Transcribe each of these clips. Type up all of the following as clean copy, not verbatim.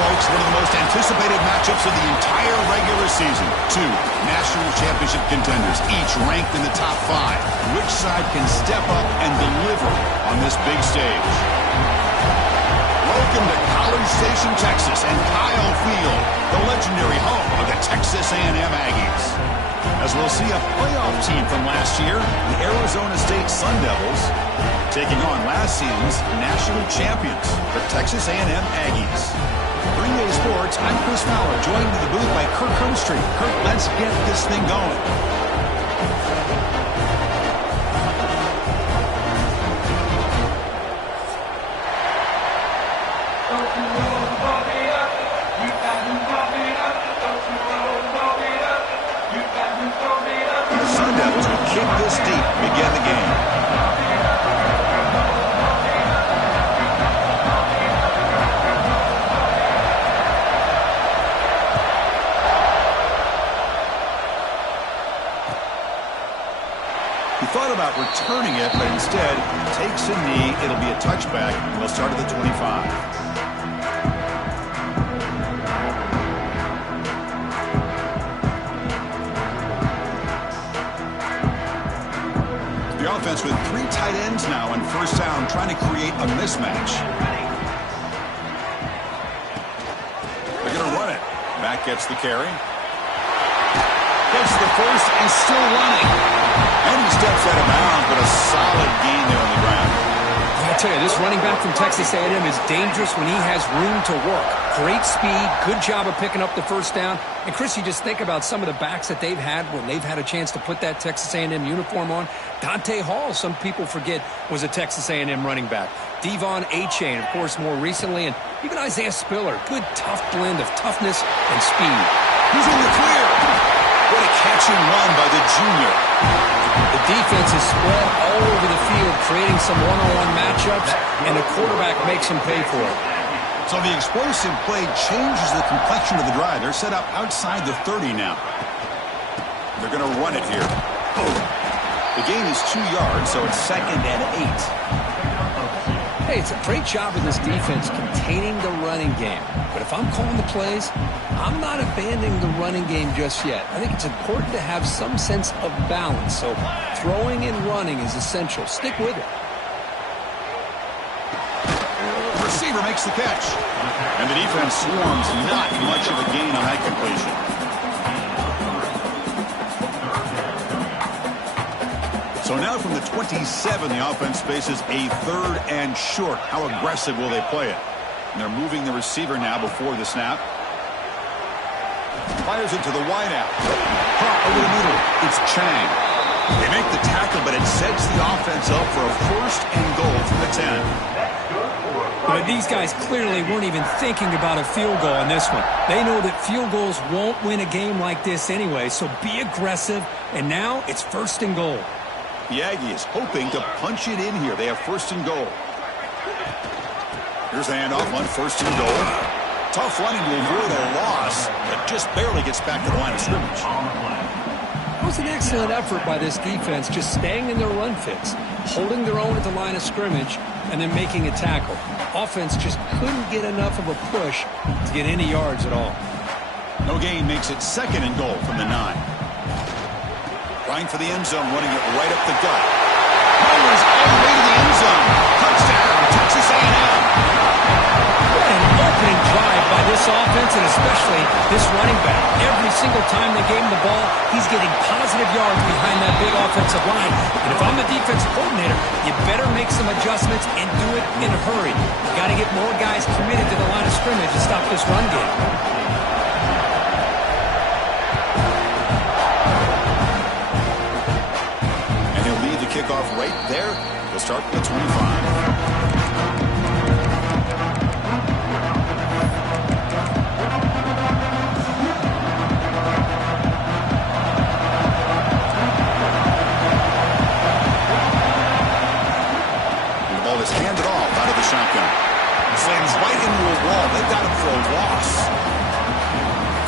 folks, one of the most anticipated matchups of the entire regular season. Two national championship contenders, each ranked in the top 5. Which side can step up and deliver on this big stage? Welcome to College Station, Texas, and Kyle Field, the legendary home of the Texas A&M Aggies. As we'll see a playoff team from last year, the Arizona State Sun Devils, taking on last season's national champions, the Texas A&M Aggies. 3A Sports, I'm Chris Fowler, joined in the booth by Kirk Hermstreet. Kirk, let's get this thing going. The Sun Devils will kick this deep to begin the game. He thought about returning it, but instead takes a knee. It'll be a touchback. We'll start at the 25. The offense with 3 tight ends now on first down, trying to create a mismatch. They're going to run it. Matt gets the carry. Gets the first and still running. And he steps out of bounds, but a solid gain there on the ground. I tell you, this running back from Texas A&M is dangerous when he has room to work. Great speed, good job of picking up the first down. And, Chris, you just think about some of the backs that they've had when they've had a chance to put that Texas A&M uniform on. Dante Hall, some people forget, was a Texas A&M running back. Devon Achane, of course, more recently. And even Isaiah Spiller, good, tough blend of toughness and speed. He's in the clear. What a catch and run by the junior. The defense is spread all over the field, creating some one-on-one matchups, and the quarterback makes him pay for it. So the explosive play changes the complexion of the drive. They're set up outside the 30 now. They're going to run it here. The gain is 2 yards, so it's 2nd and 8. Hey, it's a great job of this defense containing the running game. But if I'm calling the plays, I'm not abandoning the running game just yet. I think it's important to have some sense of balance. So throwing and running is essential. Stick with it. The receiver makes the catch. And the defense swarms, not much of a gain on that completion. So now from the 27, the offense faces a 3rd and short. How aggressive will they play it? And they're moving the receiver now before the snap. Fires it to the wideout. Caught over the middle. It's Chang. They make the tackle, but it sets the offense up for a 1st and goal from the 10. But these guys clearly weren't even thinking about a field goal in this one. They know that field goals won't win a game like this anyway, so be aggressive. And now it's 1st and goal. The Aggies hoping to punch it in here. They have 1st and goal. Here's the handoff on 1st and goal. Tough running to avoid a loss, but just barely gets back to the line of scrimmage. It was an excellent effort by this defense, just staying in their run fits, holding their own at the line of scrimmage, and then making a tackle. Offense just couldn't get enough of a push to get any yards at all. No gain makes it 2nd and goal from the 9. Trying for the end zone, running it right up the gut. Myers all the way to the end zone. Touchdown, Texas A&M. What an opening drive by this offense, and especially this running back. Every single time they gave him the ball, he's getting positive yards behind that big offensive line. And if I'm the defensive coordinator, you better make some adjustments and do it in a hurry. You got to get more guys committed to the line of scrimmage to stop this run game. Kickoff right there. We'll start with the 25. The ball is handed off out of the shotgun. Slams right into a wall. They got him for a loss.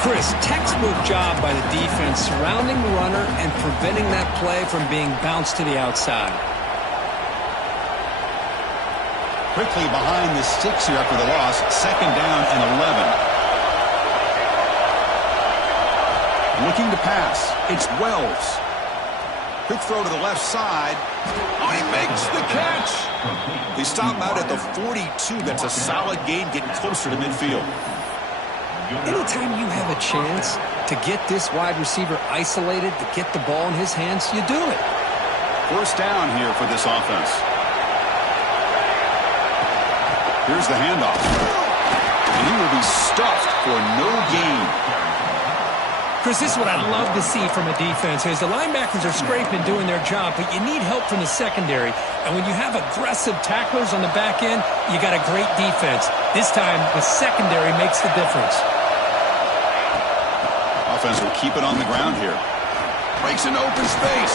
Chris, textbook job by the defense surrounding the runner and preventing that play from being bounced to the outside. Quickly behind the sticks here after the loss. 2nd down and 11. Looking to pass. It's Wells. Quick throw to the left side. Oh, he makes the catch. They stop out at the 42. That's a solid gain, getting closer to midfield. Anytime you have a chance to get this wide receiver isolated, to get the ball in his hands, you do it. 1st down here for this offense. Here's the handoff. And he will be stuffed for no gain. Chris, this is what I love to see from a defense is the linebackers are scraping, doing their job, but you need help from the secondary. And when you have aggressive tacklers on the back end, you got a great defense. This time, the secondary makes the difference. Offense will keep it on the ground here. Breaks into open space.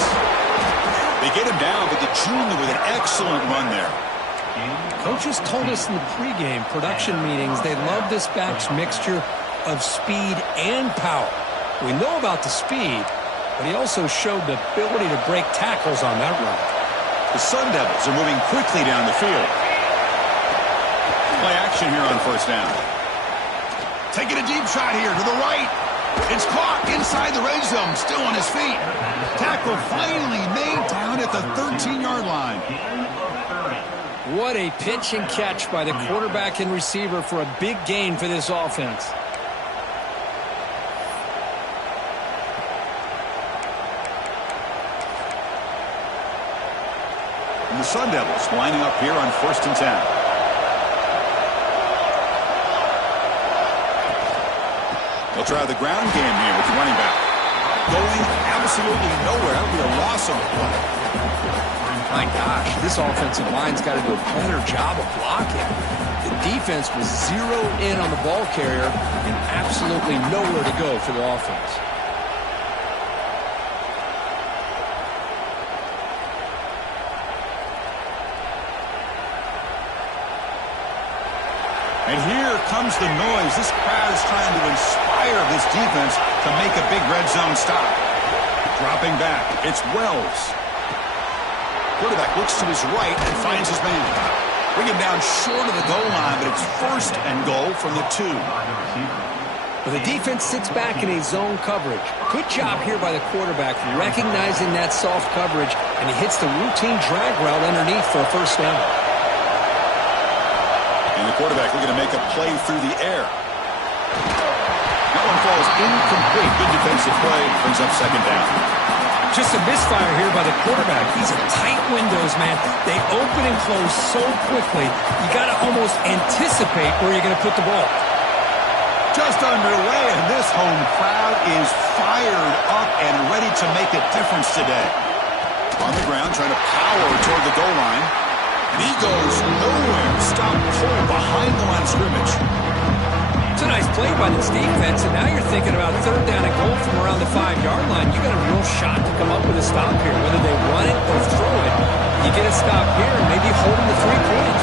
They get him down, but the junior with an excellent run there. Coaches told us in the pregame production meetings they love this back's mixture of speed and power. We know about the speed, but he also showed the ability to break tackles on that run. The Sun Devils are moving quickly down the field. Play action here on 1st down. Taking a deep shot here to the right. It's caught inside the red zone, still on his feet. Tackle finally made down at the 13-yard line. What a pitch and catch by the quarterback and receiver for a big gain for this offense. And the Sun Devils lining up here on 1st and 10. They'll try the ground game here with the running back. Going absolutely nowhere. That'll be a loss of a play. My gosh, this offensive line's got to do a better job of blocking. The defense was zeroed in on the ball carrier and absolutely nowhere to go for the offense. And here comes the noise. This crowd is trying to inspire this defense to make a big red zone stop. Dropping back, it's Wells. Quarterback looks to his right and finds his man. Bring him down short of the goal line, but it's 1st and goal from the 2. But the defense sits back in a zone coverage. Good job here by the quarterback recognizing that soft coverage, and he hits the routine drag route underneath for a 1st down. And the quarterback looking to make a play through the air. That one falls incomplete. Good defensive play. Brings up 2nd down. Just a misfire here by the quarterback. These are tight windows, man. They open and close so quickly. You got to almost anticipate where you're going to put the ball. Just underway, and this home crowd is fired up and ready to make a difference today. On the ground, trying to power toward the goal line. And he goes nowhere. Stop pull behind the line of scrimmage. It's a nice play by this defense, and now you're thinking about 3rd down and goal from around the 5-yard line. You got a real shot to come up with a stop here. Whether they run it or throw it, you get a stop here and maybe hold them to 3 points.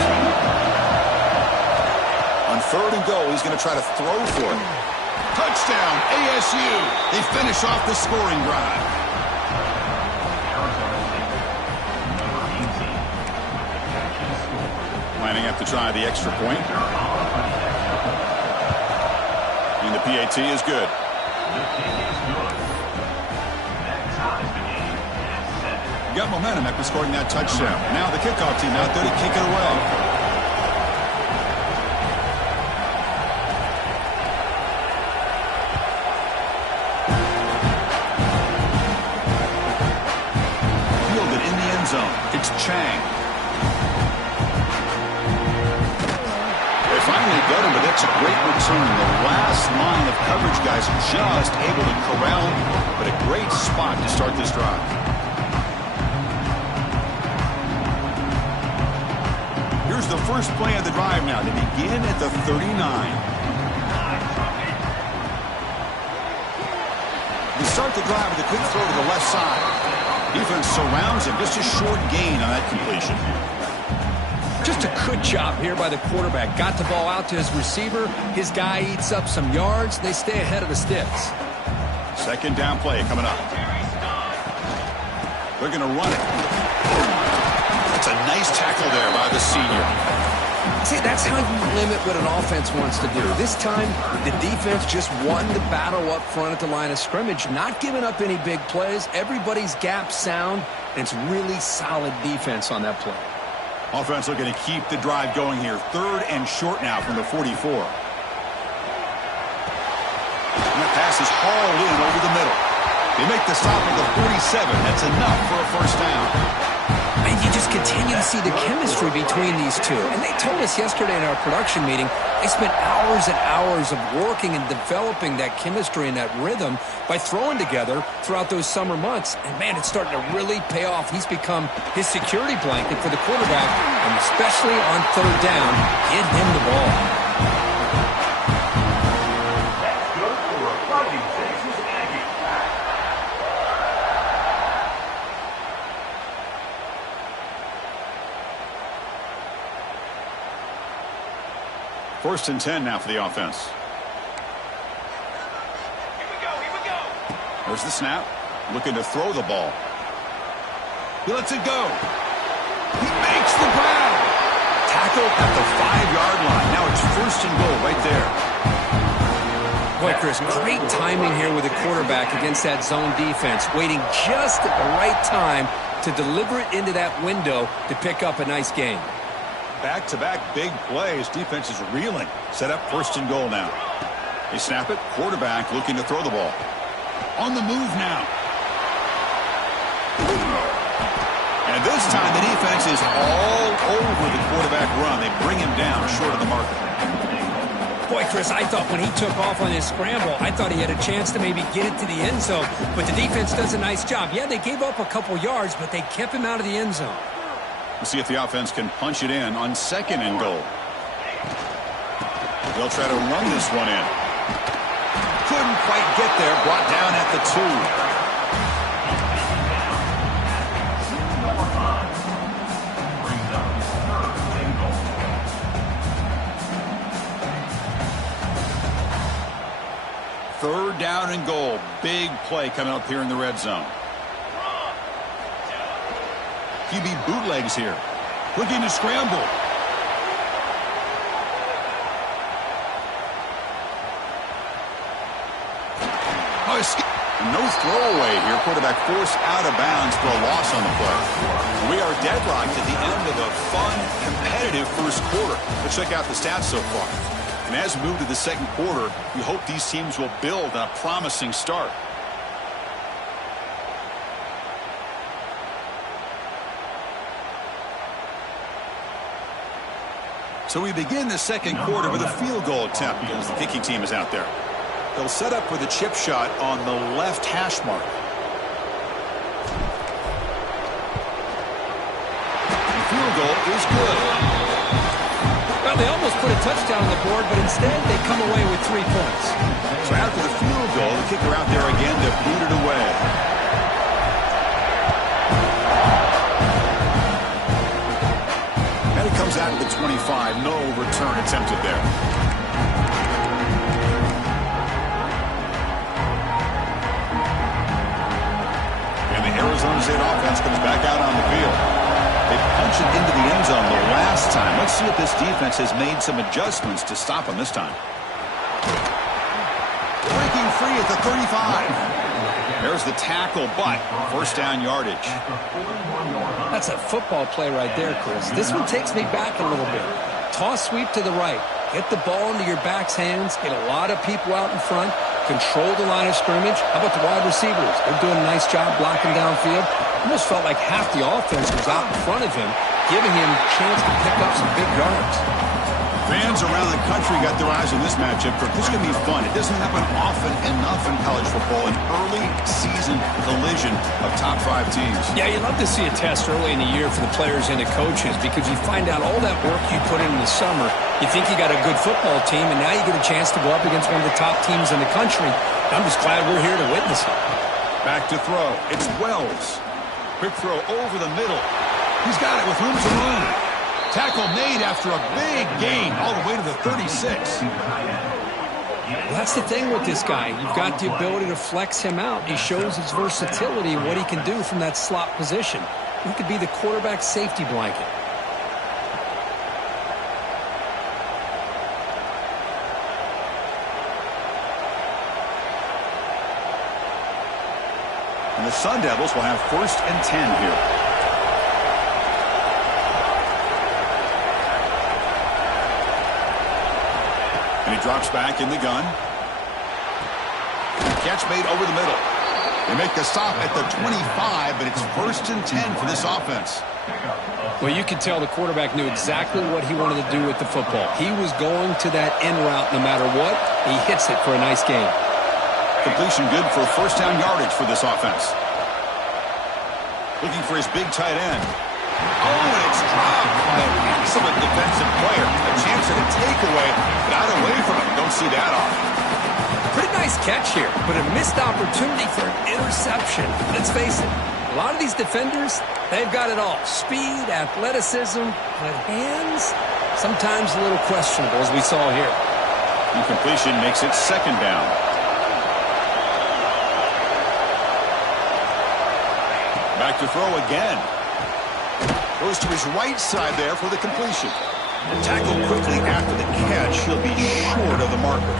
On 3rd and goal, he's going to try to throw for it. Touchdown, ASU. They finish off the scoring drive. Lining up to try the extra point. And the PAT is good. Got momentum after scoring that touchdown. Now the kickoff team out there to kick it away. Fielded in the end zone. It's Chang. Finally get him, but that's a great return. The last line of coverage guys just able to corral him, but a great spot to start this drive. Here's the first play of the drive now. They begin at the 39. They start the drive with a quick throw to the left side. Defense surrounds him. Just a short gain on that completion. Just a good job here by the quarterback. Got the ball out to his receiver. His guy eats up some yards. They stay ahead of the sticks. 2nd down play coming up. They're going to run it. That's a nice tackle there by the senior. See, that's how you limit what an offense wants to do. This time, the defense just won the battle up front at the line of scrimmage, not giving up any big plays. Everybody's gap sound, and it's really solid defense on that play. Offense looking to keep the drive going here. 3rd and short now from the 44. And that pass is hauled in over the middle. They make the stop at the 47. That's enough for a first down. And you just continue to see the chemistry between these two. And they told us yesterday in our production meeting, they spent hours and hours of working and developing that chemistry and that rhythm by throwing together throughout those summer months. And, man, it's starting to really pay off. He's become his security blanket for the quarterback, and especially on 3rd down, get him the ball. First and 10 now for the offense. Here we go. There's the snap. Looking to throw the ball. He lets it go. He makes the grab. Tackle at the 5-yard line. Now it's 1st and goal right there. Boy, Chris, great timing here with the quarterback against that zone defense, waiting just at the right time to deliver it into that window to pick up a nice gain. Back-to-back big plays. Defense is reeling. Set up 1st and goal now. They snap it. Quarterback looking to throw the ball. On the move now. And this time the defense is all over the quarterback run. They bring him down short of the marker. Boy, Chris, I thought when he took off on his scramble, I thought he had a chance to maybe get it to the end zone. But the defense does a nice job. Yeah, they gave up a couple yards, but they kept him out of the end zone. We'll see if the offense can punch it in on 2nd and goal. They'll try to run this one in. Couldn't quite get there. Brought down at the 2. 3rd down and goal. Big play coming up here in the red zone. QB bootlegs here. Looking to scramble. Oh, no throwaway here. Quarterback forced out of bounds for a loss on the play. We are deadlocked at the end of a fun, competitive first quarter. Let's check out the stats so far. And as we move to the 2nd quarter, we hope these teams will build on a promising start. So we begin the 2nd quarter with a field goal attempt as the kicking team is out there. They'll set up with a chip shot on the left hash mark. The field goal is good. Well, they almost put a touchdown on the board, but instead they come away with 3 points. So after the field goal, the kicker out there again to boot it away. And it comes out of the 25. No return attempted there. And the Arizona State offense comes back out on the field. They punch it into the end zone the last time. Let's see if this defense has made some adjustments to stop them this time. Breaking free at the 35. There's the tackle, but 1st down yardage. That's a football play right there, Chris. This one takes me back a little bit. Toss sweep to the right. Get the ball into your back's hands. Get a lot of people out in front. Control the line of scrimmage. How about the wide receivers? They're doing a nice job blocking downfield. Almost felt like half the offense was out in front of him, giving him a chance to pick up some big yards. Fans around the country got their eyes on this matchup. This is going to be fun. It doesn't happen often enough in college football, an early season collision of top 5 teams. Yeah, you love to see a test early in the year for the players and the coaches because you find out all that work you put in the summer. You think you got a good football team, and now you get a chance to go up against one of the top teams in the country. I'm just glad we're here to witness it. Back to throw. It's Wells. Quick throw over the middle. He's got it with room to run. Tackle made after a big gain all the way to the 36. Well, that's the thing with this guy. You've got the ability to flex him out. He shows his versatility and what he can do from that slot position. He could be the quarterback safety blanket. And the Sun Devils will have 1st and 10 here. And he drops back in the gun. Catch made over the middle. They make the stop at the 25, but it's 1st and 10 for this offense. Well, you could tell the quarterback knew exactly what he wanted to do with the football. He was going to that end route no matter what. He hits it for a nice gain. Completion good for 1st down yardage for this offense. Looking for his big tight end. Oh, and it's dropped by an excellent defensive player. A chance at a takeaway. Got away from him. Don't see that often. Pretty nice catch here, but a missed opportunity for an interception. Let's face it, a lot of these defenders, they've got it all. Speed, athleticism, but hands, sometimes a little questionable, as we saw here. Incompletion makes it 2nd down. Back to throw again. Goes to his right side there for the completion. Tackled quickly after the catch. He'll be short of the marker.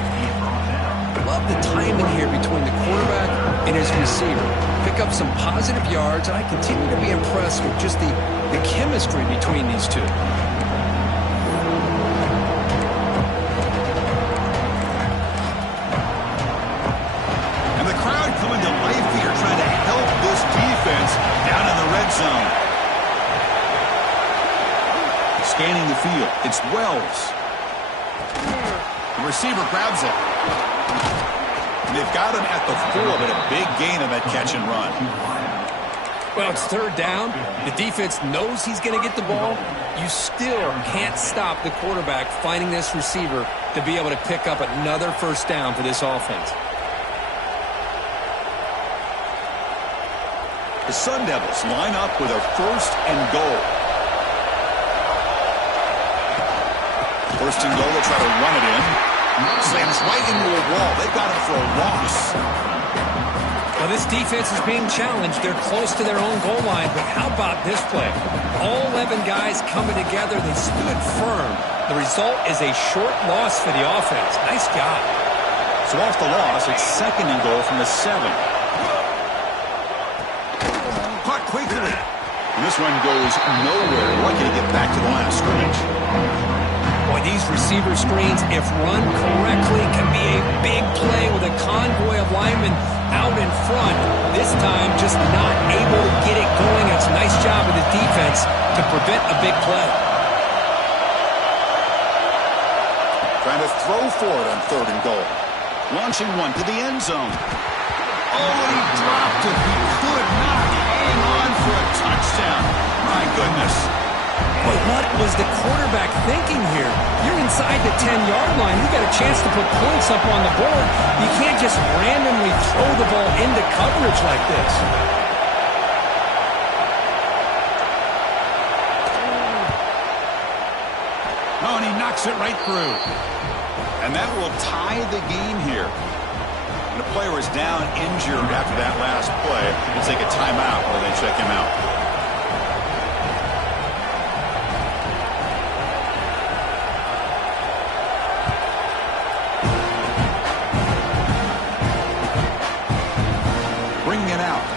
Love the timing here between the quarterback and his receiver. Pick up some positive yards, and I continue to be impressed with just the chemistry between these two. And the crowd coming to life here, trying to help this defense down in the red zone. Scanning the field, it's Wells. The receiver grabs it. They've got him at the 4, but a big gain on that catch and run. Well, it's 3rd down. The defense knows he's going to get the ball. You still can't stop the quarterback finding this receiver to be able to pick up another 1st down for this offense. The Sun Devils line up with a 1st and goal. 1st and goal, they'll try to run it in. Slams right into a wall. They've got him for a loss. Well, this defense is being challenged. They're close to their own goal line, but how about this play? All 11 guys coming together. They stood firm. The result is a short loss for the offense. Nice job. So off the loss, it's 2nd and goal from the 7. Caught quickly. And this one goes nowhere. Lucky to get back to the line of scrimmage. Boy, these receiver screens, if run correctly, can be a big play with a convoy of linemen out in front. This time, just not able to get it going. It's a nice job of the defense to prevent a big play. Trying to throw for it on 3rd and goal. Launching one to the end zone. Oh, and he dropped it. He could not hang on for a touchdown. My goodness. But what was the quarterback thinking here? You're inside the 10-yard line. You got a chance to put points up on the board. You can't just randomly throw the ball into coverage like this. Oh, and he knocks it right through. And that will tie the game here. And the player is down injured after that last play. We'll take a timeout while they check him out.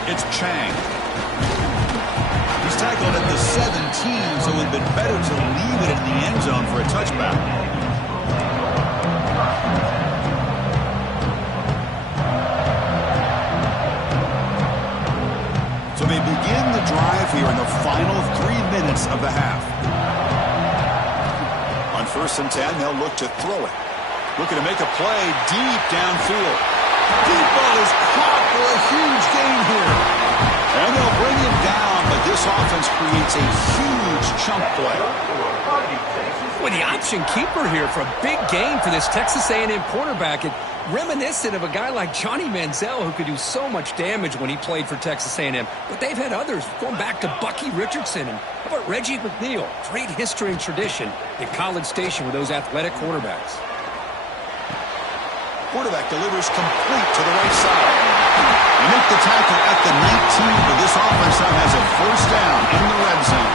It's Chang. He's tackled at the 17, so it would have been better to leave it in the end zone for a touchback. So they begin the drive here in the final 3 minutes of the half. On 1st and 10, they'll look to throw it. Looking to make a play deep downfield. Deep ball is caught for a huge gain here. And they'll bring him down, but this offense creates a huge chunk play. With the option keeper here for a big gain for this Texas A&M quarterback. It reminiscent of a guy like Johnny Manziel, who could do so much damage when he played for Texas A&M. But they've had others, going back to Bucky Richardson. And how about Reggie McNeil? Great history and tradition at College Station with those athletic quarterbacks. Quarterback delivers complete to the right side. They make the tackle at the 19, but this offense now has a 1st down in the red zone.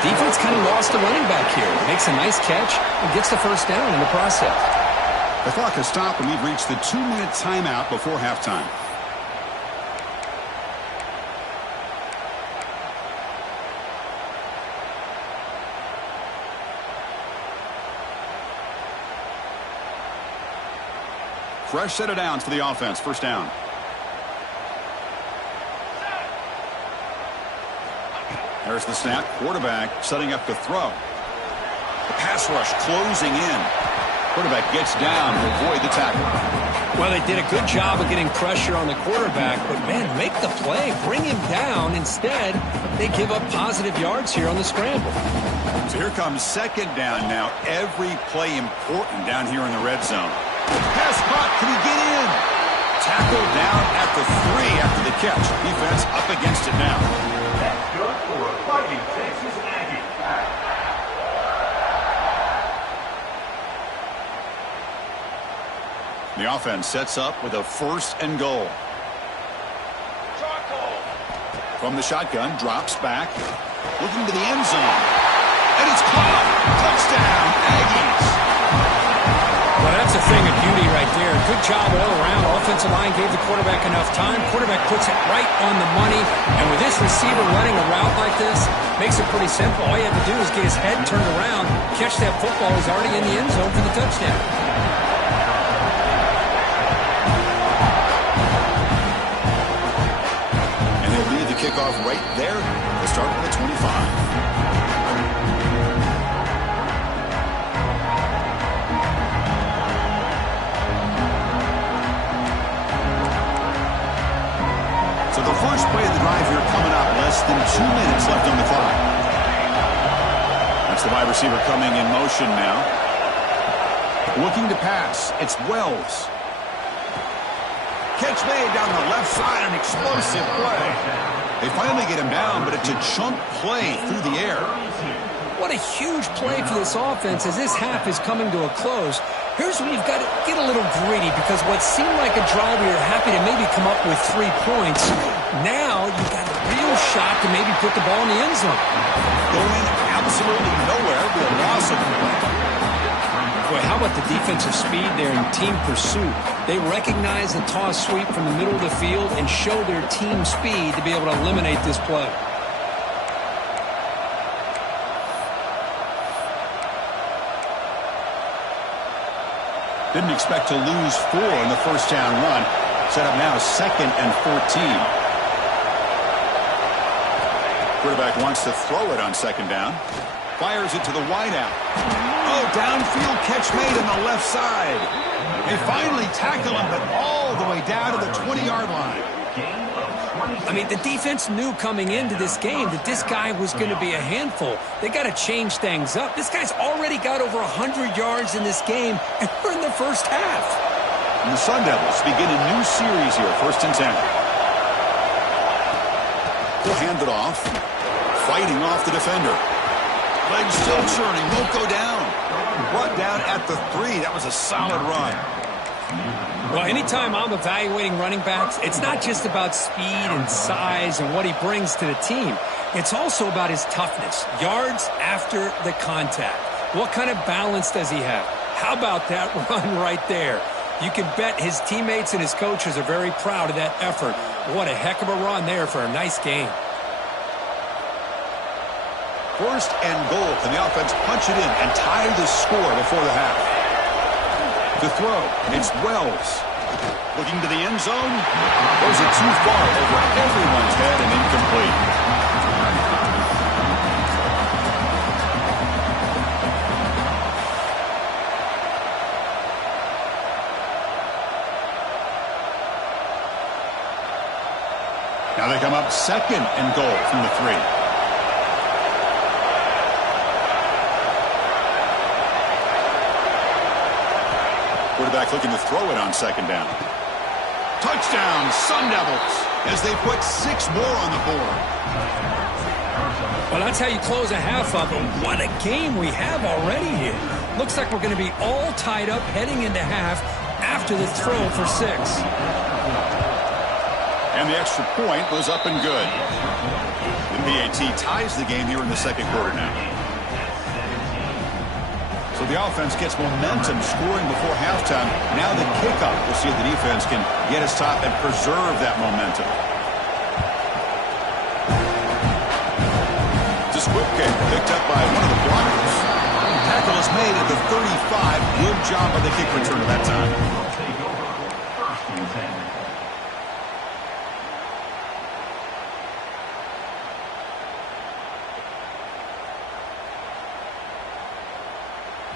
Defense kind of lost the running back here. Makes a nice catch and gets the 1st down in the process. The clock has stopped, and we've reached the 2-minute timeout before halftime. Fresh set of downs for the offense. First down. There's the snap. Quarterback setting up to throw. The pass rush closing in. Quarterback gets down to avoid the tackle. Well, they did a good job of getting pressure on the quarterback, but, man, make the play. Bring him down. Instead, they give up positive yards here on the scramble. So here comes second down now. Every play important down here in the red zone. Pass caught. Can he get in? Tackled down at the 3 after the catch. Defense up against it now. That's good for a Fighting Texas Aggie. The offense sets up with a 1st and goal. From the shotgun, drops back, looking to the end zone. And it's caught. Touchdown, Aggies. Well, that's a thing of beauty right there. Good job all around. Offensive line gave the quarterback enough time. Quarterback puts it right on the money. And with this receiver running a route like this, makes it pretty simple. All you have to do is get his head turned around, catch that football. He's already in the end zone for the touchdown. Kickoff right there. They start with the 25. So the first play of the drive here coming up. Less than 2 minutes left on the clock. That's the wide receiver coming in motion now. Looking to pass. It's Wells. Catch made down the left side. An explosive play. They finally get him down, but it's a chunk play through the air. What a huge play for this offense as this half is coming to a close. Here's where you've got to get a little greedy because what seemed like a drive where you're happy to maybe come up with 3 points, now you've got a real shot to maybe put the ball in the end zone. Going absolutely nowhere with a loss of play. Boy, how about the defensive speed there in team pursuit? They recognize the toss sweep from the middle of the field and show their team speed to be able to eliminate this play. Didn't expect to lose 4 in the first down run. Set up now 2nd and 14. Quarterback wants to throw it on 2nd down. Fires it to the wideout. Oh, downfield catch made on the left side. They finally tackle him, but all the way down to the 20-yard line. I mean, the defense knew coming into this game that this guy was going to be a handful. They got to change things up. This guy's already got over 100 yards in this game, and we're in the first half. And the Sun Devils begin a new series here, 1st and 10. They'll hand it off. Fighting off the defender. Legs still churning, won't go down. Brought down at the 3. That was a solid run. Well, anytime I'm evaluating running backs, it's not just about speed and size and what he brings to the team. It's also about his toughness. Yards after the contact. What kind of balance does he have? How about that run right there? You can bet his teammates and his coaches are very proud of that effort. What a heck of a run there for a nice game. 1st and goal. Can the offense punch it in and tie the score before the half? To throw, it's Wells. Looking to the end zone. Throws it too far over everyone's head and incomplete. Now they come up 2nd and goal from the 3. Quarterback looking to throw it on 2nd down. Touchdown, Sun Devils, as they put 6 more on the board. Well, that's how you close a half up. And what a game we have already here. Looks like we're going to be all tied up heading into half after the throw for 6. And the extra point was up and good. The PAT ties the game here in the 2nd quarter now. So the offense gets momentum scoring before halftime. Now the kickoff. We'll see if the defense can get us top and preserve that momentum. It's a squib kick picked up by one of the blockers. Tackle is made at the 35. Good job by the kick return at that time.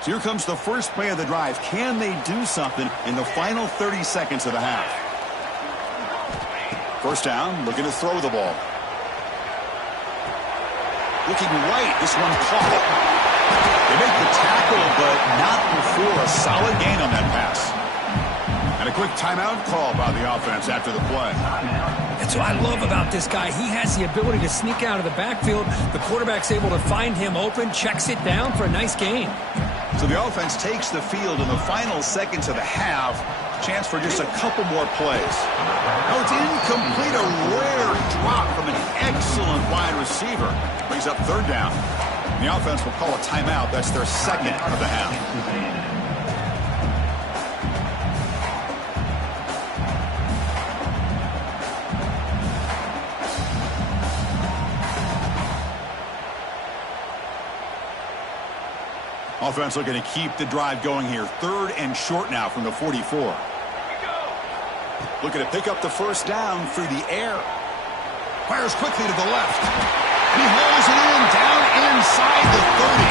So here comes the first play of the drive. Can they do something in the final 30 seconds of the half? First down, looking to throw the ball. Looking right, this one caught. They make the tackle, but not before a solid gain on that pass. And a quick timeout call by the offense after the play. That's what I love about this guy. He has the ability to sneak out of the backfield. The quarterback's able to find him open, checks it down for a nice gain. So the offense takes the field in the final seconds of the half. Chance for just a couple more plays. No, it's incomplete. A rare drop from an excellent wide receiver. Brings up third down. The offense will call a timeout. That's their second of the half. Offense looking to keep the drive going here. Third and short now from the 44. Looking to pick up the first down through the air. Fires quickly to the left. He hauls it in down inside the 30.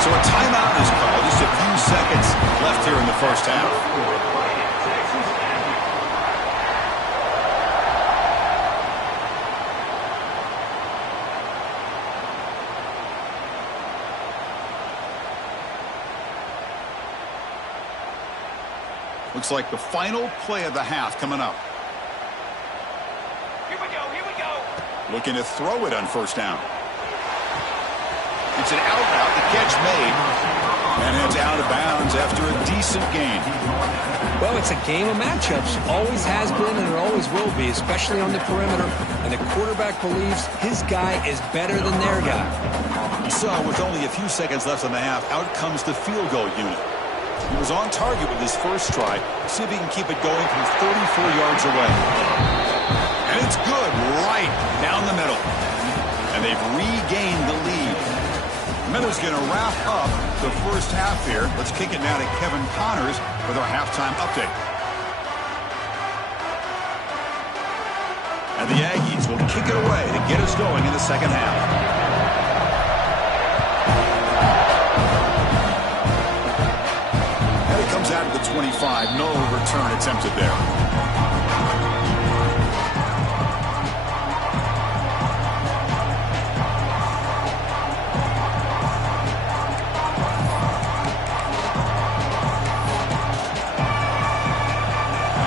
So a timeout is called. Just a few seconds left here in the first half. Looks like the final play of the half coming up. Here we go. Looking to throw it on first down. It's an out route, the catch made. And it's out of bounds after a decent gain. Well, it's a game of matchups. Always has been and it always will be, especially on the perimeter. And the quarterback believes his guy is better than their guy. So with only a few seconds left in the half, out comes the field goal unit. He was on target with his first try. See if he can keep it going from 34 yards away. And it's good right down the middle. And they've regained the lead. Miller's going to wrap up the first half here. Let's kick it now to Kevin Connors with our halftime update. And the Aggies will kick it away to get us going in the second half. Out of the 25, no return attempted there.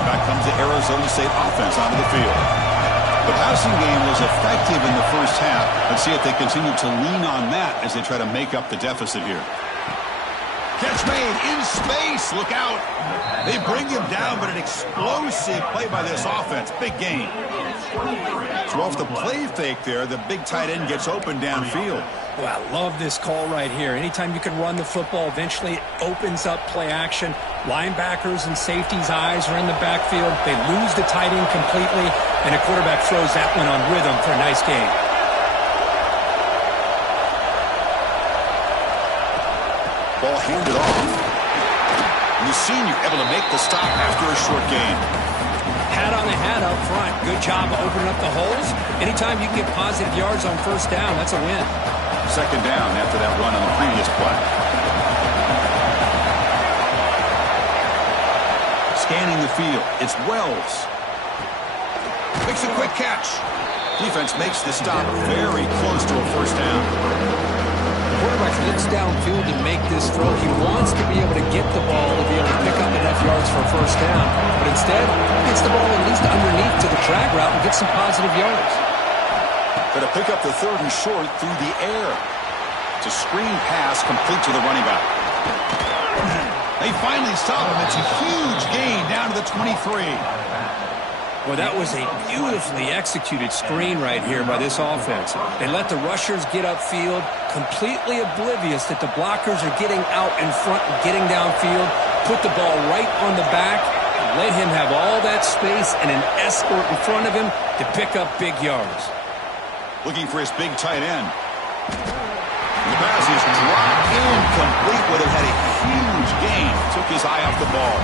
Back comes the Arizona State offense onto the field. The passing game was effective in the first half. Let's see if they continue to lean on that as they try to make up the deficit here. Catch made in space. Look out. They bring him down, but an explosive play by this offense. Big gain. So off the play fake there, the big tight end gets open downfield. Well, I love this call right here. Anytime you can run the football, eventually it opens up play action. Linebackers and safeties' eyes are in the backfield. They lose the tight end completely, and the quarterback throws that one on rhythm for a nice gain. Ball handed off. And the senior able to make the stop after a short gain. Hat on the hat up front. Good job of opening up the holes. Anytime you can get positive yards on first down, that's a win. Second down after that run on the previous play. Scanning the field. It's Wells. Makes a quick catch. Defense makes the stop very close to a first down. Quarterback looks downfield to make this throw. He wants to be able to get the ball to be able to pick up enough yards for a first down. But instead, he gets the ball at least underneath to the drag route and gets some positive yards. Going to pick up the third and short through the air. It's a screen pass complete to the running back. They finally stop him. It's a huge gain down to the 23. Well, that was a beautifully executed screen right here by this offense. They let the rushers get upfield, completely oblivious that the blockers are getting out in front and getting downfield, put the ball right on the back, and let him have all that space and an escort in front of him to pick up big yards. Looking for his big tight end. The pass is dropped incomplete, but it had a huge gain. Took his eye off the ball.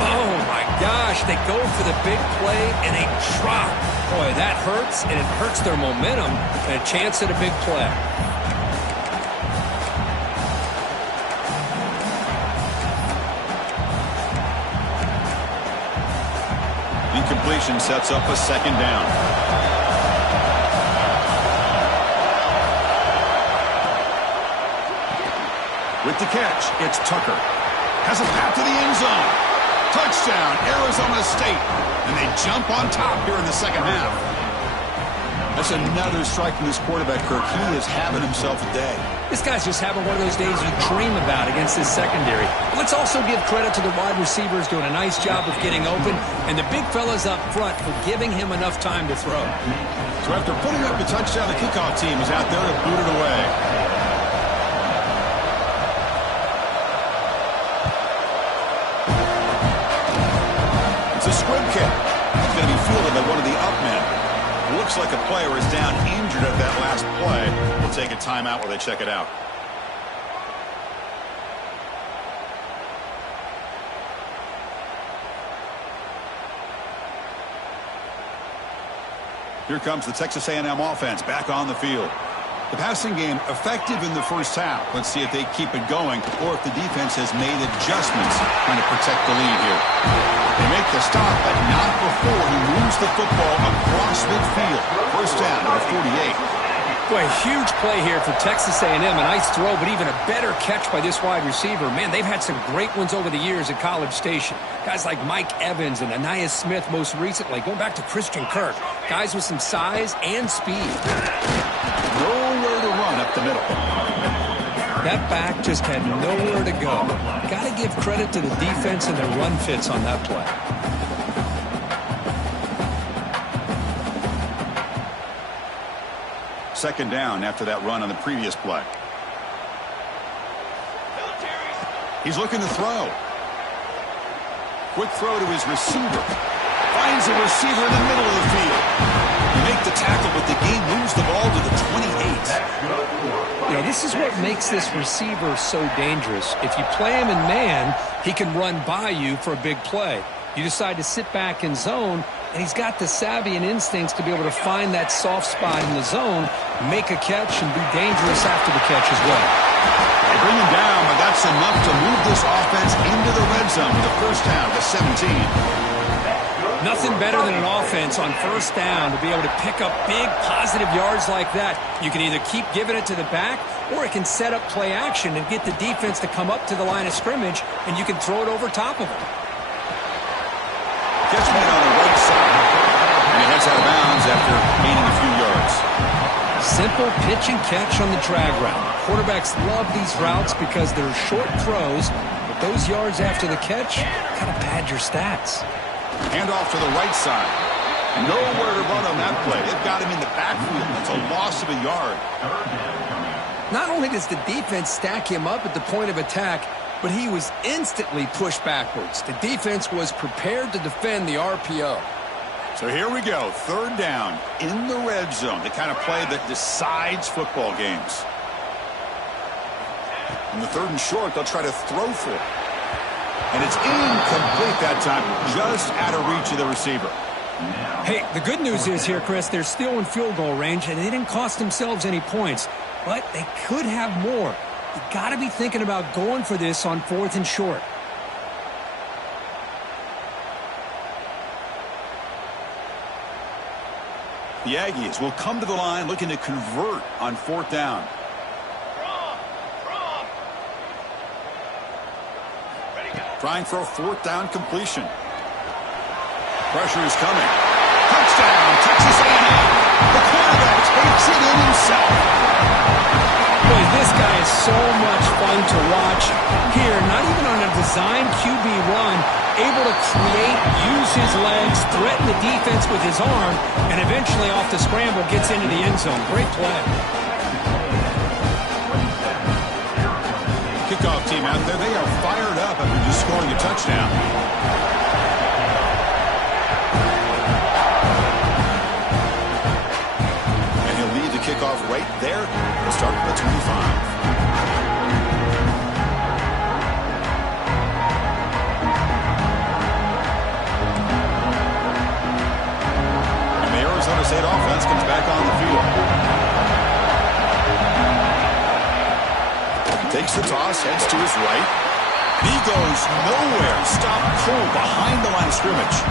Oh, my gosh. They go for the big play, and they drop. Boy, that hurts, and it hurts their momentum and a chance at a big play. completion sets up a second down. With the catch, it's Tucker. Has a path to the end zone. Touchdown, Arizona State. And they jump on top here in the second half. That's another strike from this quarterback, Kirk. He is having himself a day. This guy's just having one of those days you dream about against this secondary. Let's also give credit to the wide receivers doing a nice job of getting open, and the big fellas up front for giving him enough time to throw. So after putting up the touchdown, the kickoff team is out there to boot it away. It's a squib kick. It's going to be fielded by one of the up men. Looks like a player is down injured at that last play. We'll take a timeout while they check it out. Here comes the Texas A&M offense back on the field. The passing game effective in the first half. Let's see if they keep it going or if the defense has made adjustments trying to protect the lead here. They make the stop, but not before he moves the football across midfield. First down to the 48. Boy, huge play here for Texas A&M. A nice throw, but even a better catch by this wide receiver. Man, they've had some great ones over the years at College Station. Guys like Mike Evans and Anais Smith most recently. Going back to Christian Kirk. Guys with some size and speed. Nowhere to run up the middle. That back just had nowhere to go. Got to give credit to the defense and their run fits on that play. Second down after that run on the previous play. He's looking to throw. Quick throw to his receiver. Finds a receiver in the middle of the field. They make the tackle, but the game moves the ball to the 28. You know, this is what makes this receiver so dangerous. If you play him in man, he can run by you for a big play. You decide to sit back in zone, and he's got the savvy and instincts to be able to find that soft spot in the zone, make a catch, and be dangerous after the catch as well. They bring him down, but that's enough to move this offense into the red zone with the first down to 17. Nothing better than an offense on first down to be able to pick up big positive yards like that. You can either keep giving it to the back, or it can set up play action and get the defense to come up to the line of scrimmage, and you can throw it over top of them. Catch made on the right side, and he heads out of bounds after gaining a few yards. Simple pitch and catch on the drag route. Quarterbacks love these routes because they're short throws, but those yards after the catch kind of pad your stats. Hand off to the right side. Nowhere to run on that play. They've got him in the backfield. That's a loss of a yard. Not only does the defense stack him up at the point of attack, but he was instantly pushed backwards. The defense was prepared to defend the RPO. So here we go. Third down in the red zone. The kind of play that decides football games. In the third and short, they'll try to throw for it. And it's incomplete that time, just out of reach of the receiver. Hey, the good news is here, Chris, they're still in field goal range, and they didn't cost themselves any points. But they could have more. You got to be thinking about going for this on fourth and short. The Aggies will come to the line looking to convert on fourth down. Trying for a fourth down completion. Pressure is coming. Touchdown, Texas A&M. The quarterback takes it in himself. Boy, this guy is so much fun to watch. Here, not even on a designed QB run, able to create, use his legs, threaten the defense with his arm, and eventually off the scramble gets into the end zone. Great play. Kickoff team out there, they are fired up after just scoring a touchdown. And he'll lead the kickoff right there. We'll start at the 25. And the Arizona State offense comes back on the field. Takes the toss, heads to his right. He goes nowhere. Stop cold behind the line of scrimmage.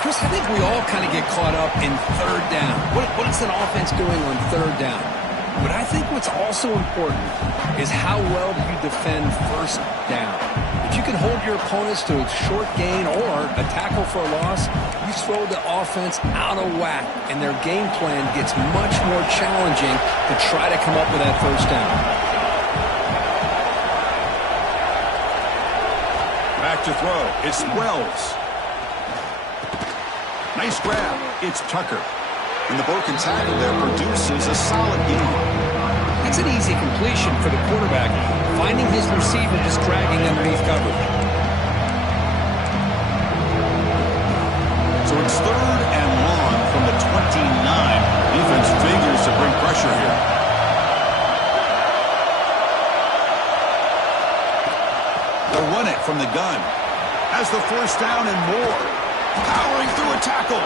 Chris, I think we all kind of get caught up in third down. What is an offense doing on third down? But I think what's also important is how well do you defend first down. If you can hold your opponents to a short gain or a tackle for a loss, you throw the offense out of whack, and their game plan gets much more challenging to try to come up with that first down. Back to throw. It's Wells. Nice grab. It's Tucker. And the broken tackle there produces a solid gain. That's an easy completion for the quarterback, finding his receiver just dragging underneath coverage. So it's 3rd and long from the 29. Defense figures to bring pressure here. They'll run it from the gun. Has the first down and more. Powering through a tackle.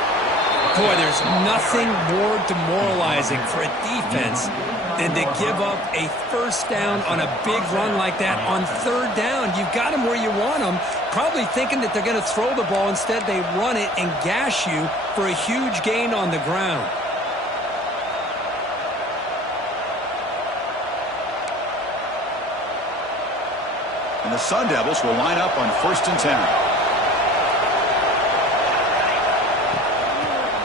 Boy, there's nothing more demoralizing for a defense than to give up a first down on a big run like that on third down. You've got them where you want them, probably thinking that they're going to throw the ball. Instead, they run it and gash you for a huge gain on the ground. And the Sun Devils will line up on 1st and 10.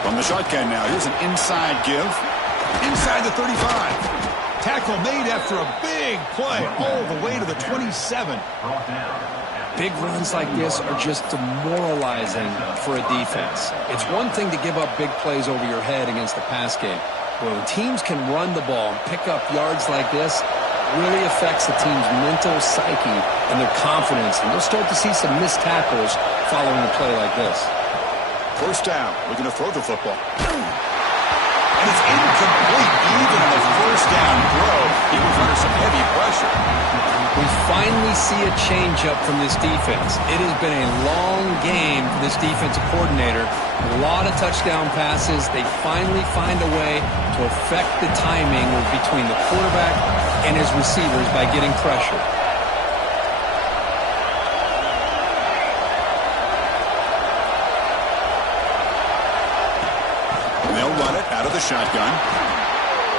From the shotgun now, here's an inside give. Inside the 35. Tackle made after a big play all the way to the 27. Big runs like this are just demoralizing for a defense. It's one thing to give up big plays over your head against the pass game. But when teams can run the ball and pick up yards like this, it really affects the team's mental psyche and their confidence. And you'll start to see some missed tackles following a play like this. First down, looking to throw the football. And it's incomplete. Even on the first down throw, he was under some heavy pressure. We finally see a changeup from this defense. It has been a long game for this defensive coordinator. A lot of touchdown passes. They finally find a way to affect the timing between the quarterback and his receivers by getting pressure. Shotgun.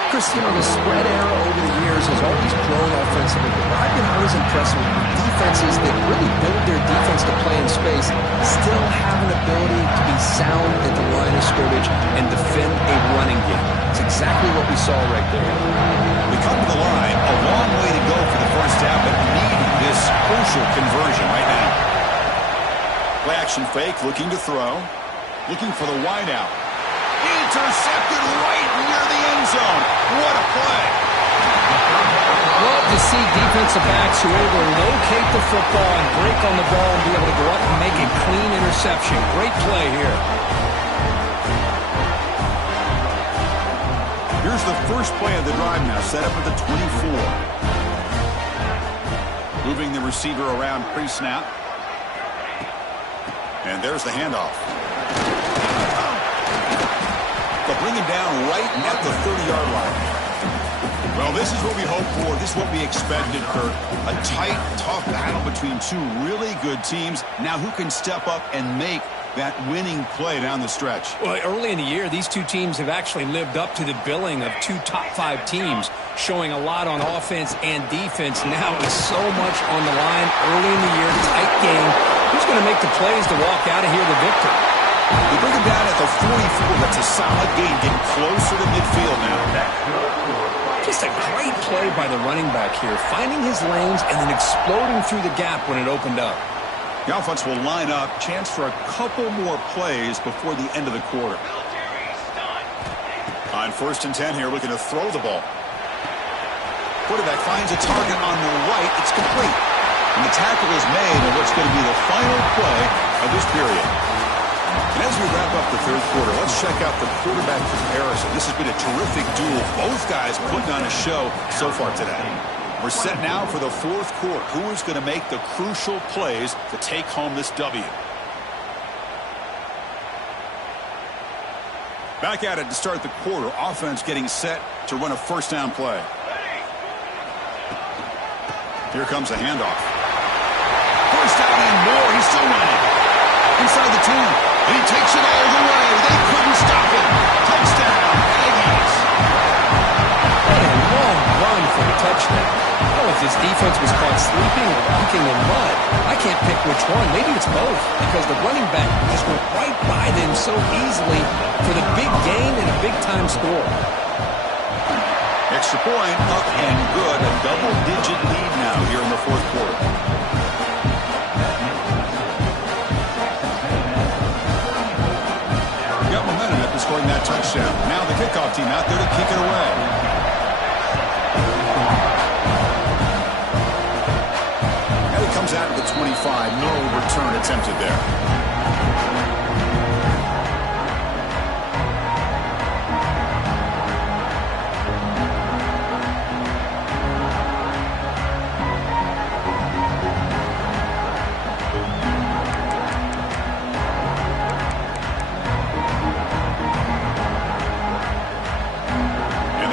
Chris, you know, the spread era over the years has always grown offensively, but I've been always impressed with defenses that really build their defense to play in space, still have an ability to be sound at the line of scrimmage and defend a running game. It's exactly what we saw right there. We come to the line, a long way to go for the first down, but needing this crucial conversion right now. Play action fake, looking to throw, looking for the wideout. Intercepted right near the end zone. What a play. Love to see defensive backs who are able to locate the football and break on the ball and be able to go up and make a clean interception. Great play here. Here's the first play of the drive now, set up at the 24. Moving the receiver around pre-snap. And there's the handoff. They'll bring him down right at the 30-yard line. Well, this is what we hope for. This is what we expected, Kurt. A tight, tough battle between two really good teams. Now who can step up and make that winning play down the stretch? Well, early in the year, these two teams have actually lived up to the billing of two top-5 teams, showing a lot on offense and defense. Now with so much on the line early in the year, tight game. Who's going to make the plays to walk out of here the victor? They bring him down at the 44. That's a solid gain, getting closer to midfield now. Just a great play by the running back here, finding his lanes and then exploding through the gap when it opened up. The offense will line up. Chance for a couple more plays before the end of the quarter. On 1st and 10 here, looking to throw the ball. Quarterback finds a target on the right. It's complete. And the tackle is made on what's going to be the final play of this period. And as we wrap up the third quarter, let's check out the quarterback comparison. This has been a terrific duel. Both guys putting on a show so far today. We're set now for the fourth quarter. Who is going to make the crucial plays to take home this W? Back at it to start the quarter. Offense getting set to run a first down play. Here comes a handoff. First down and more. He's still running. Inside the 10. He takes it all the way. They couldn't stop him. Touchdown, Aggies. What a long run for a touchdown. I don't know if this defense was caught sleeping or walking in mud. I can't pick which one. Maybe it's both, because the running back just went right by them so easily for the big gain and a big-time score. Extra point, up and good. A double-digit lead now here in the fourth quarter. Got momentum after scoring that touchdown. Now the kickoff team out there to kick it away. And it comes out at the 25. No return attempted there.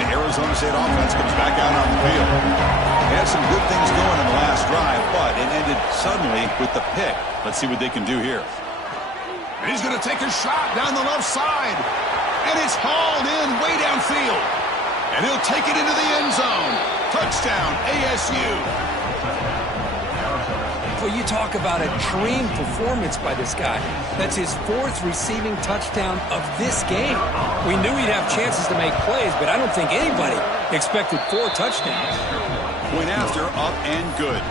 Arizona State offense comes back out on the field. They had some good things going in the last drive, but it ended suddenly with the pick. Let's see what they can do here. And he's going to take a shot down the left side. And it's hauled in way downfield. And he'll take it into the end zone. Touchdown, ASU. Well, you talk about a dream performance by this guy. That's his fourth receiving touchdown of this game. We knew he'd have chances to make plays, but I don't think anybody expected 4 touchdowns. Went after, up and good.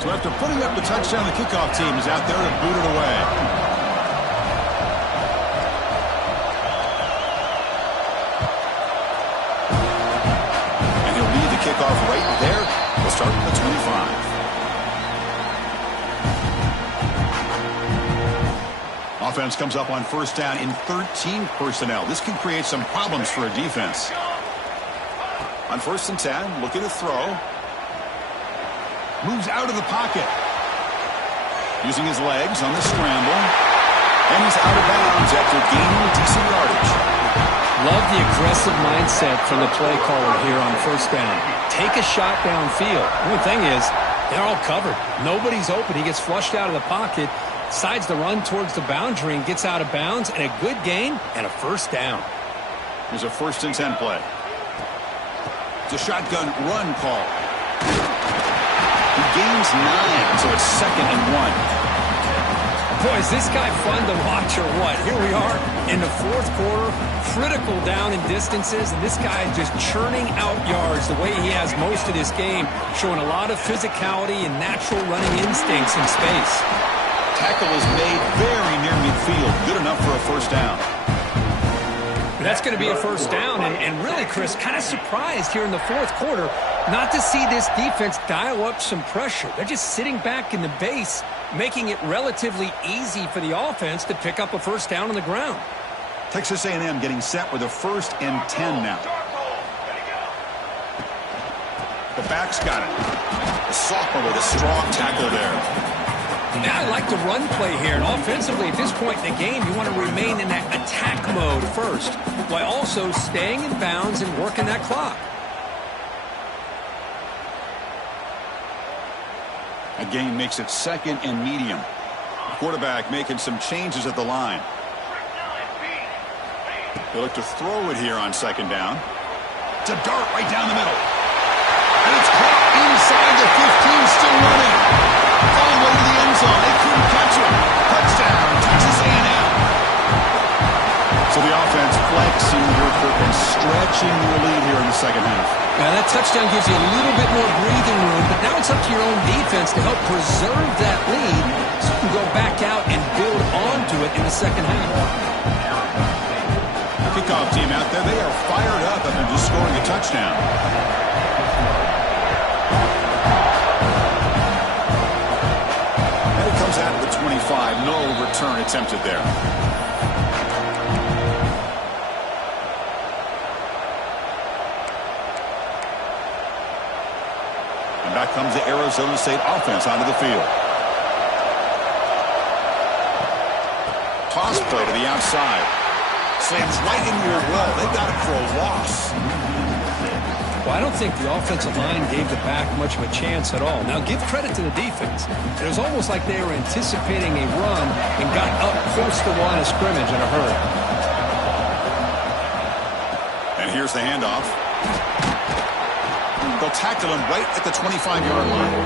So after putting up the touchdown, the kickoff team is out there to boot it away. Kickoff right there. We'll start at the 25. Offense comes up on first down in 13 personnel. This can create some problems for a defense. On first and 10, looking to throw. Moves out of the pocket. Using his legs on the scramble. And he's out of bounds after gaining decent yardage. Love the aggressive mindset from the play caller here on first down. Take a shot downfield. The only thing is, they're all covered. Nobody's open. He gets flushed out of the pocket, decides to run towards the boundary and gets out of bounds, and a good gain and a first down. Here's a first and 10 play. It's a shotgun run call. He gains 9, so it's 2nd and 1. Boy, is this guy fun to watch or what? Here we are in the fourth quarter, critical down in distances, and this guy is just churning out yards the way he has most of this game, showing a lot of physicality and natural running instincts in space. Tackle is made very near midfield. Good enough for a first down. That's going to be a first down, and really, Chris, kind of surprised here in the fourth quarter not to see this defense dial up some pressure. They're just sitting back in the base, making it relatively easy for the offense to pick up a first down on the ground. Texas A&M getting set with a 1st and 10 now. The back's got it. The sophomore with a strong tackle there. Now I like the run play here, and offensively at this point in the game, you want to remain in that attack mode first, while also staying in bounds and working that clock. A gain makes it 2nd and medium. The quarterback making some changes at the line. They look to throw it here on 2nd down. It's a dart right down the middle. And it's caught inside the 15, still running. All the way to the end zone. They couldn't catch him. Touchdown, Texas A&M. So the offense flexing here and stretching their lead here in the second half. Now that touchdown gives you a little bit more breathing room, but now it's up to your own defense to help preserve that lead so you can go back out and build onto it in the second half. Kickoff team out there, they are fired up after just scoring a touchdown. And it comes out of the 25. No return attempted there. And back comes the Arizona State offense onto the field. Toss play to the outside. Slams right into your wall. They got it for a loss. Well, I don't think the offensive line gave the back much of a chance at all. Now, give credit to the defense. It was almost like they were anticipating a run and got up close to the line of scrimmage in a hurry. And here's the handoff. They'll tackle him right at the 25-yard line.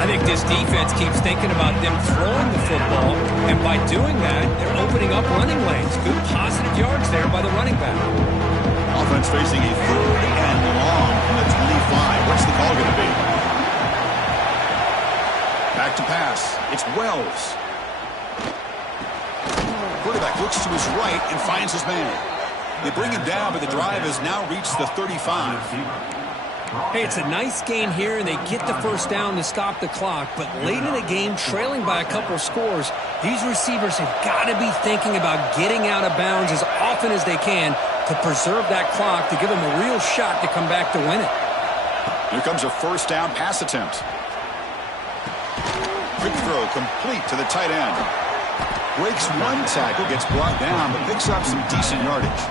I think this defense keeps thinking about them throwing the football, and by doing that, they're opening up running lanes. Good positive yards there by the running back. Offense facing a 3rd and long from the 25. What's the call going to be? Back to pass. It's Wells. Quarterback looks to his right and finds his man. They bring him down, but the drive has now reached the 35. Hey, it's a nice game here, and they get the first down to stop the clock. But late in the game, trailing by a couple scores, these receivers have got to be thinking about getting out of bounds as often as they can to preserve that clock, to give them a real shot to come back to win it. Here comes a first down pass attempt. Quick throw complete to the tight end. Breaks one tackle, gets brought down, but picks up some decent yardage.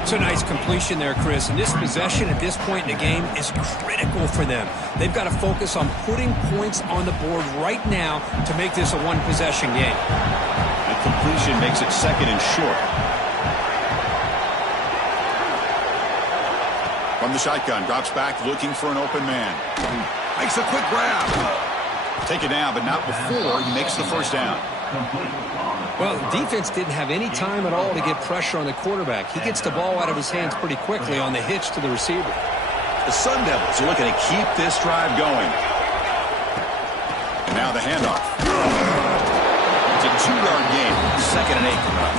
It's a nice completion there, Chris. And this possession at this point in the game is critical for them. They've got to focus on putting points on the board right now to make this a one-possession game. The completion makes it 2nd and short. From the shotgun, drops back, looking for an open man. Makes a quick grab. Take it down, but not before he makes the first down. Well, the defense didn't have any time at all to get pressure on the quarterback. He gets the ball out of his hands pretty quickly on the hitch to the receiver. The Sun Devils are looking to keep this drive going. And now the handoff. It's a 2-yard gain. 2nd and 8 coming up.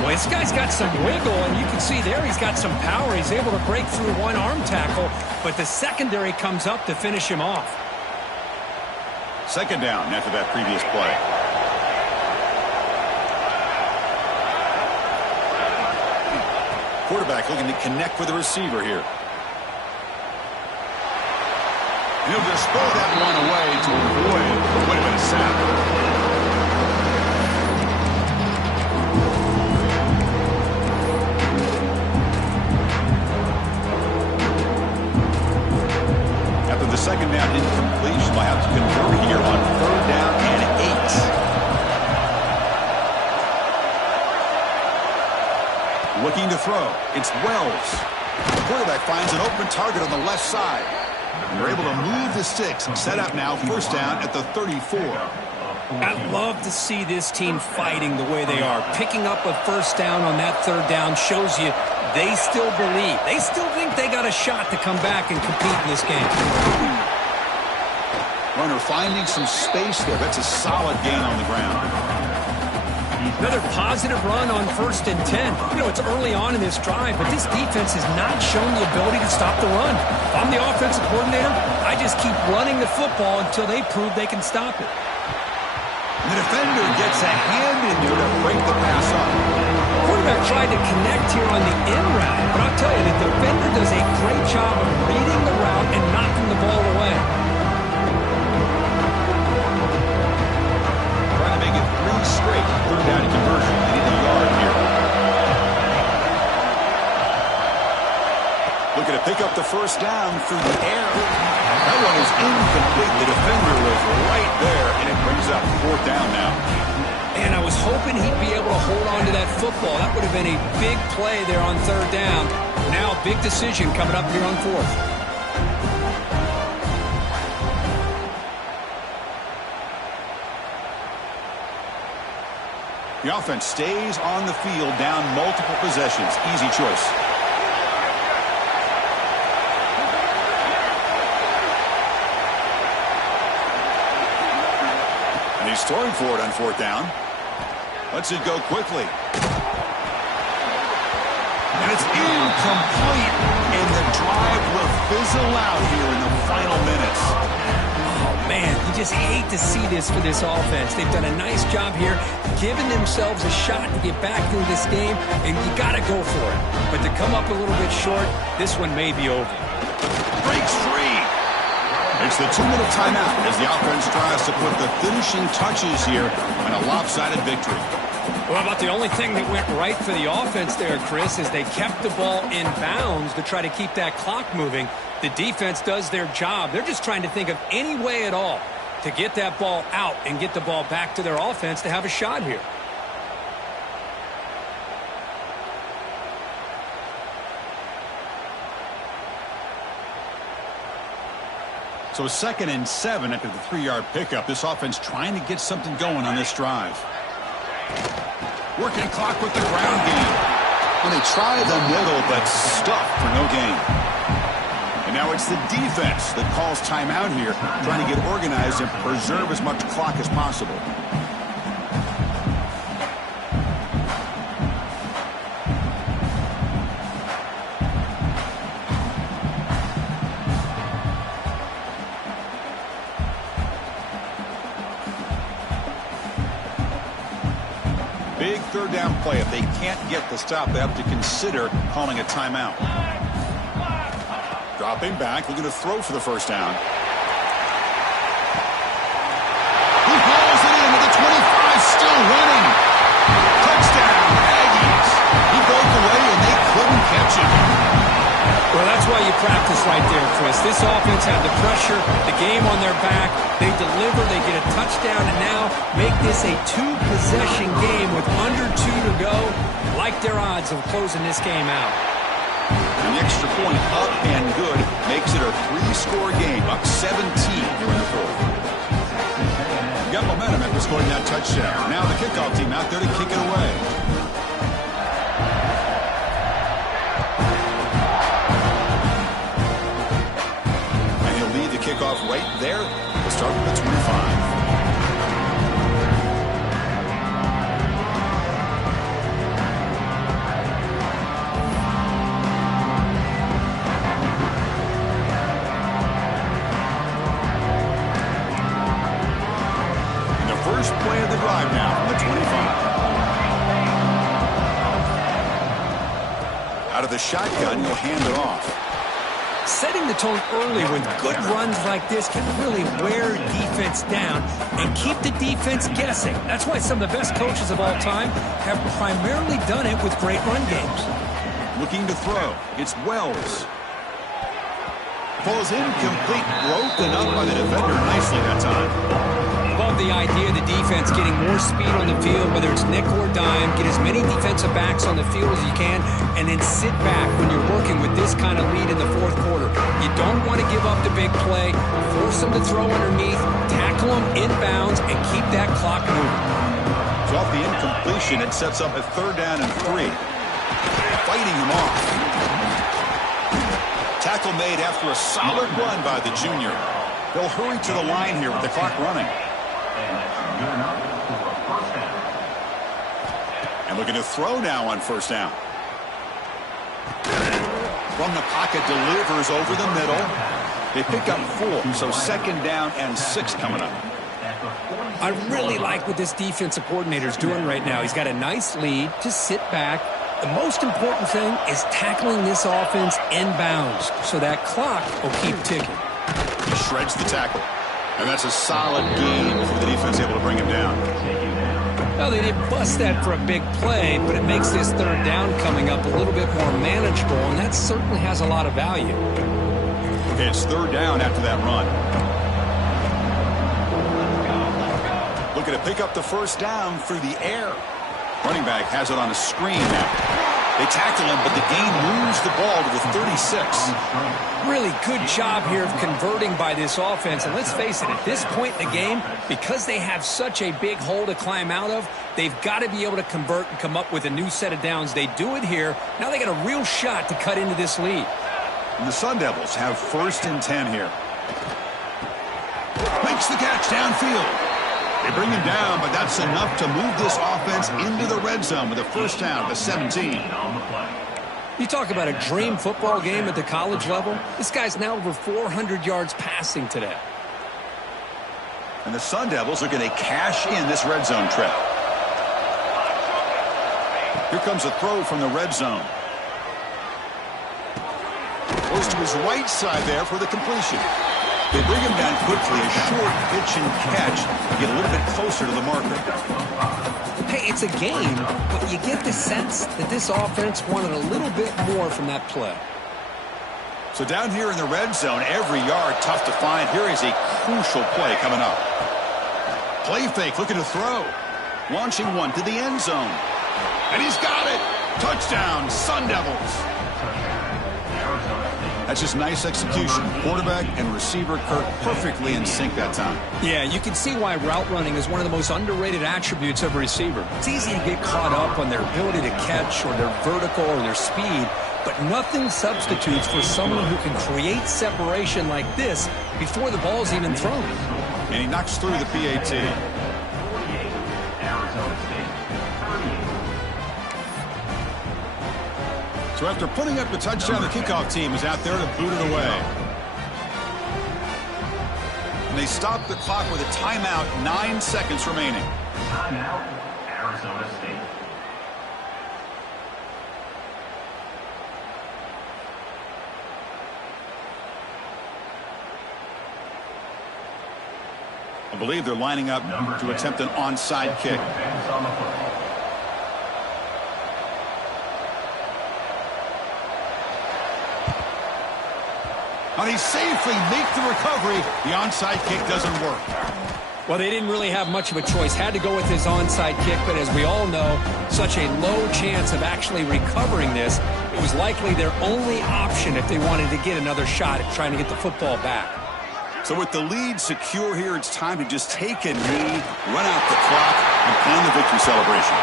Well, this guy's got some wiggle, and you can see there he's got some power. He's able to break through one arm tackle, but the secondary comes up to finish him off. 2nd down after that previous play. Quarterback looking to connect with the receiver here. He'll just throw that one away to avoid what would have been a sack. After the 2nd down incompletion, they'll have to convert here on 3rd down and 8. Looking to throw. It's Wells. The quarterback finds an open target on the left side. And they're able to move the sticks and set up now 1st down at the 34. I love to see this team fighting the way they are. Picking up a 1st down on that 3rd down shows you they still believe. They still think they got a shot to come back and compete in this game. Runner finding some space there. That's a solid gain on the ground. Another positive run on 1st and 10. You know, it's early on in this drive, but this defense has not shown the ability to stop the run. If I'm the offensive coordinator, I just keep running the football until they prove they can stop it. The defender gets a hand in there to break the pass up. Quarterback tried to connect here on the in route, but I'll tell you, the defender does a great job of reading the route and knocking the ball away. Trying to make it 3 straight 3rd down conversion. They need a yard here. Looking to pick up the 1st down through the air. That one is incomplete. The defender was right there, and it brings up 4th down now. And I was hoping he'd be able to hold on to that football. That would have been a big play there on 3rd down. Now a big decision coming up here on 4th. The offense stays on the field, down multiple possessions. Easy choice. And he's throwing for it on 4th down. Lets it go quickly. And it's incomplete. And the drive will fizzle out here in the final minutes. Oh, man, you just hate to see this for this offense. They've done a nice job here, giving themselves a shot to get back into this game, and you got to go for it. But to come up a little bit short, this one may be over. Breaks free. It's the 2-minute timeout as the offense tries to put the finishing touches here on a lopsided victory. Well, about the only thing that went right for the offense there, Chris, is they kept the ball in bounds to try to keep that clock moving. The defense does their job. They're just trying to think of any way at all to get that ball out and get the ball back to their offense to have a shot here. So 2nd and 7 after the 3-yard pickup. This offense trying to get something going on this drive. Working clock with the ground game. When they try the middle, but stuffed for no gain. And now it's the defense that calls timeout here, trying to get organized and preserve as much clock as possible. Big 3rd down play. If they can't get the stop, they have to consider calling a timeout. Dropping back, looking to throw for the 1st down. He hauls it in with the 25, still running. Touchdown, Aggies. He broke away and they couldn't catch him. Well, that's why you practice right there, Chris. This offense had the pressure, the game on their back. They deliver, they get a touchdown, and now make this a 2-possession game with under 2 to go. Like their odds of closing this game out. And the extra point up and good makes it a 3-score game, up 17 here in the 4th. You got momentum after scoring that touchdown. Now the kickoff team out there to kick it away. And he'll lead the kickoff right there. We'll start with the 25. First play of the drive now from the 25. Out of the shotgun, he'll hand it off. Setting the tone early with good runs like this can really wear defense down and keep the defense guessing. That's why some of the best coaches of all time have primarily done it with great run games. Looking to throw. It's Wells. Falls incomplete, broken up by the defender nicely that time. Love the idea of the defense getting more speed on the field, whether it's nickel or dime, get as many defensive backs on the field as you can, and then sit back when you're working with this kind of lead in the 4th quarter. You don't want to give up the big play, force them to throw underneath, tackle them inbounds, and keep that clock moving. So off the incompletion, it sets up a 3rd down and 3. Fighting him off. Tackle made after a solid run by the junior. They'll hurry to the line here with the clock running. And looking to throw now on 1st down. From the pocket, delivers over the middle. They pick up 4, so 2nd down and 6 coming up. I really like what this defensive coordinator is doing right now. He's got a nice lead. Just sit back. The most important thing is tackling this offense inbounds so that clock will keep ticking. He shreds the tackle. And that's a solid game for the defense able to bring him down. Well, they didn't bust that for a big play, but it makes this 3rd down coming up a little bit more manageable, and that certainly has a lot of value. Okay, it's 3rd down after that run. Looking to pick up the 1st down through the air. Running back has it on a screen now. They tackle him, but the gain moves the ball to the 36. Really good job here of converting by this offense. And let's face it, at this point in the game, because they have such a big hole to climb out of, they've got to be able to convert and come up with a new set of downs. They do it here. Now they got a real shot to cut into this lead. And the Sun Devils have 1st and 10 here. Makes the catch downfield. They bring him down, but that's enough to move this offense into the red zone with a 1st down at the 17. You talk about a dream football game at the college level. This guy's now over 400 yards passing today. And the Sun Devils are going to cash in this red zone trip. Here comes a throw from the red zone. Goes to his right side there for the completion. They bring him down quickly, a short pitch and catch to get a little bit closer to the marker. Hey, it's a game, but you get the sense that this offense wanted a little bit more from that play. So down here in the red zone, every yard tough to find. Here is a crucial play coming up. Play fake, looking to throw. Launching one to the end zone. And he's got it. Touchdown, Sun Devils. That's just nice execution. Quarterback and receiver Kirk perfectly in sync that time. Yeah, you can see why route running is one of the most underrated attributes of a receiver. It's easy to get caught up on their ability to catch or their vertical or their speed, but nothing substitutes for someone who can create separation like this before the ball's even thrown. And he knocks through the PAT. So after putting up the touchdown, the kickoff team is out there to boot it away. And they stop the clock with a timeout, 9 seconds remaining. Timeout, Arizona State. I believe they're lining up to attempt an onside kick. And he safely makes the recovery. The onside kick doesn't work. Well, they didn't really have much of a choice. Had to go with his onside kick, but as we all know, such a low chance of actually recovering this. It was likely their only option if they wanted to get another shot at trying to get the football back. So with the lead secure here, it's time to just take a knee, run out the clock, and plan the victory celebration.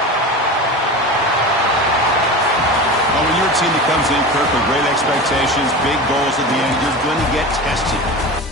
Well, when you're a team that comes in, Kirk, with great expectations, big goals at the end, you're going to get tested.